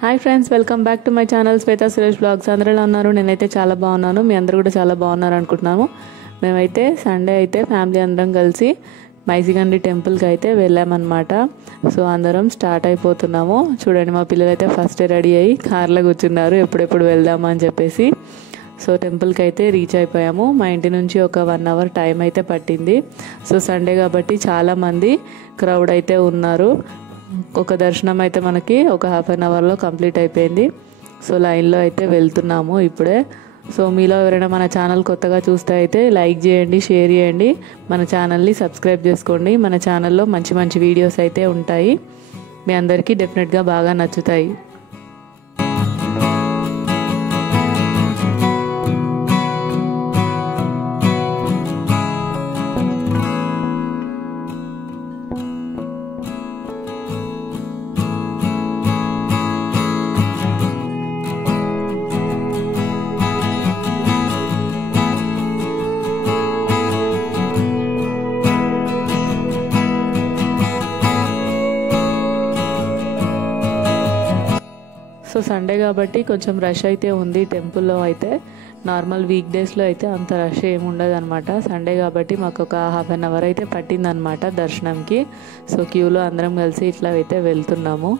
Hi friends, welcome back to my channel Shweta Suresh blogs. అందరూ ఎలా ఉన్నారు? నేనైతే చాలా బాగున్నాను. మీ అందరూ కూడా చాలా బాగున్నారు అనుకుంటున్నాను. మేమైతే సండే అయితే ఫ్యామిలీ అందరం కలిసి మైసిగండి టెంపుల్కి అయితే వెళ్ళామన్నమాట. సో అందరం స్టార్ట్ అయిపోతున్నాము. చూడండి, మా పిల్లలు అయితే ఫస్ట్ రెడీ అయ్యి కార్లో కూర్చున్నారు ఎప్పుడెప్పుడు వెళ్దామని చెప్పేసి. సో టెంపుల్కి అయితే రీచ్ అయిపోయాము. మా ఇంటి నుంచి ఒక 1 అవర్ టైం అయితే పట్టింది. సో సండే కాబట్టి చాలామంది క్రౌడ్ అయితే ఉన్నారు. ఒక దర్శనం అయితే మనకి ఒక హాఫ్ అన్ అవర్లో కంప్లీట్ అయిపోయింది. సో లైన్లో అయితే వెళ్తున్నాము ఇప్పుడే. సో మీలో ఎవరైనా మన ఛానల్ కొత్తగా చూస్తే అయితే లైక్ చేయండి, షేర్ చేయండి, మన ఛానల్ని సబ్స్క్రైబ్ చేసుకోండి. మన ఛానల్లో మంచి మంచి వీడియోస్ అయితే ఉంటాయి, మీ అందరికీ డెఫినెట్గా బాగా నచ్చుతాయి. సో సండే కాబట్టి కొంచెం రష్ అయితే ఉంది టెంపుల్లో అయితే. నార్మల్ వీక్ డేస్లో అయితే అంత రష్ ఏమి ఉండదు అనమాట. సండే కాబట్టి మాకు ఒక హాఫ్ అన్ అవర్ అయితే పట్టిందనమాట దర్శనంకి. సో క్యూలో అందరం కలిసి ఇట్లా అయితే వెళ్తున్నాము.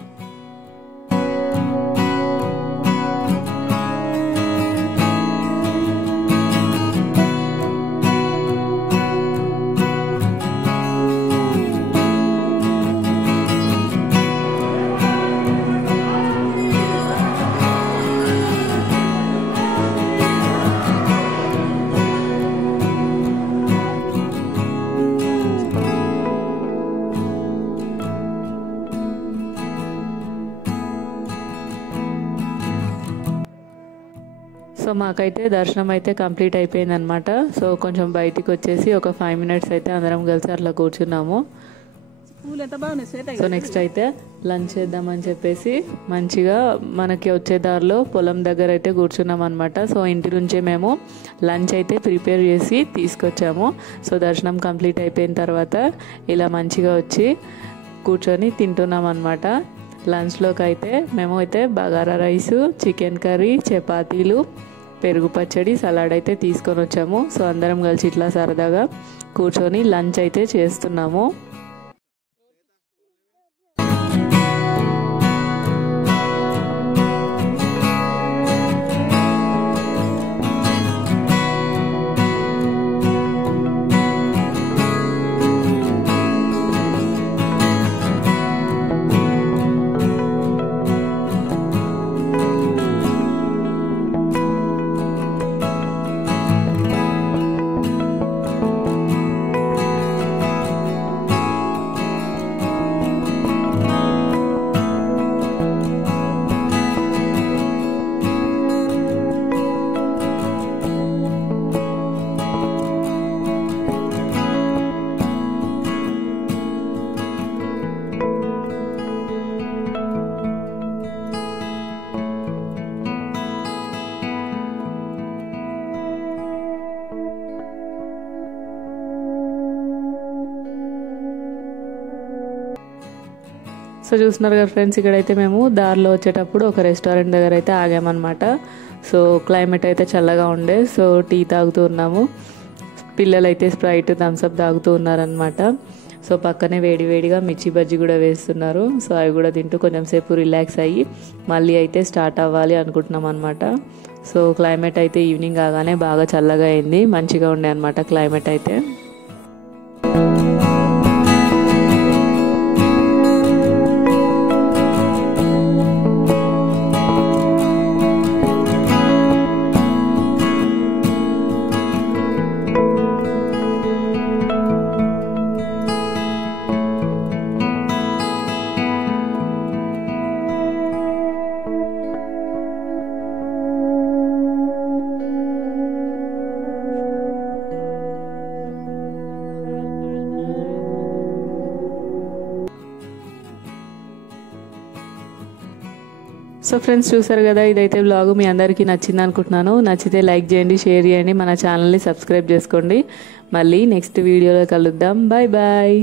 సో మాకైతే దర్శనం అయితే కంప్లీట్ అయిపోయిందనమాట. సో కొంచెం బయటికి వచ్చేసి ఒక 5 మినిట్స్ అయితే అందరం కలిసి అట్లా కూర్చున్నాము. సో నెక్స్ట్ అయితే లంచ్ చేద్దామని చెప్పేసి మంచిగా మనకి వచ్చే దారిలో పొలం దగ్గర అయితే కూర్చున్నాం అనమాట. సో ఇంటి నుంచే మేము లంచ్ అయితే ప్రిపేర్ చేసి తీసుకొచ్చాము. సో దర్శనం కంప్లీట్ అయిపోయిన తర్వాత ఇలా మంచిగా వచ్చి కూర్చొని తింటున్నాం అనమాట. లంచ్లోకి అయితే మేము అయితే బగారా రైసు, చికెన్ కర్రీ, చపాతీలు, పెరుగు పచ్చడి, సలాడ్ అయితే తీసుకొని వచ్చాము. సో అందరం కలిసి ఇట్లా సరదాగా కూర్చొని లంచ్ అయితే చేస్తున్నాము. సో చూస్తున్నారు కదా ఫ్రెండ్స్, ఇక్కడైతే మేము దారిలో వచ్చేటప్పుడు ఒక రెస్టారెంట్ దగ్గర అయితే ఆగామన్నమాట. సో క్లైమేట్ అయితే చల్లగా ఉండే. సో టీ తాగుతూ ఉన్నాము. పిల్లలు అయితే స్ప్రైట్, థమ్స్అప్ తాగుతూ ఉన్నారనమాట. సో పక్కనే వేడివేడిగా మిర్చి బజ్జీ కూడా వేస్తున్నారు. సో అవి కూడా తింటూ కొంచెం సేపు రిలాక్స్ అయ్యి మళ్ళీ అయితే స్టార్ట్ అవ్వాలి అనుకుంటున్నాం అనమాట. సో క్లైమేట్ అయితే ఈవినింగ్ కాగానే బాగా చల్లగా అయింది, మంచిగా ఉండే అనమాట క్లైమేట్ అయితే. సో ఫ్రెండ్స్ చూసారు కదా, ఇదైతే బ్లాగ్ మీ అందరికీ నచ్చింది అనుకుంటున్నాను. నచ్చితే లైక్ చేయండి, షేర్ చేయండి, మన ఛానల్ని సబ్స్క్రైబ్ చేసుకోండి. మళ్ళీ నెక్స్ట్ వీడియోలో కలుద్దాం. Bye bye.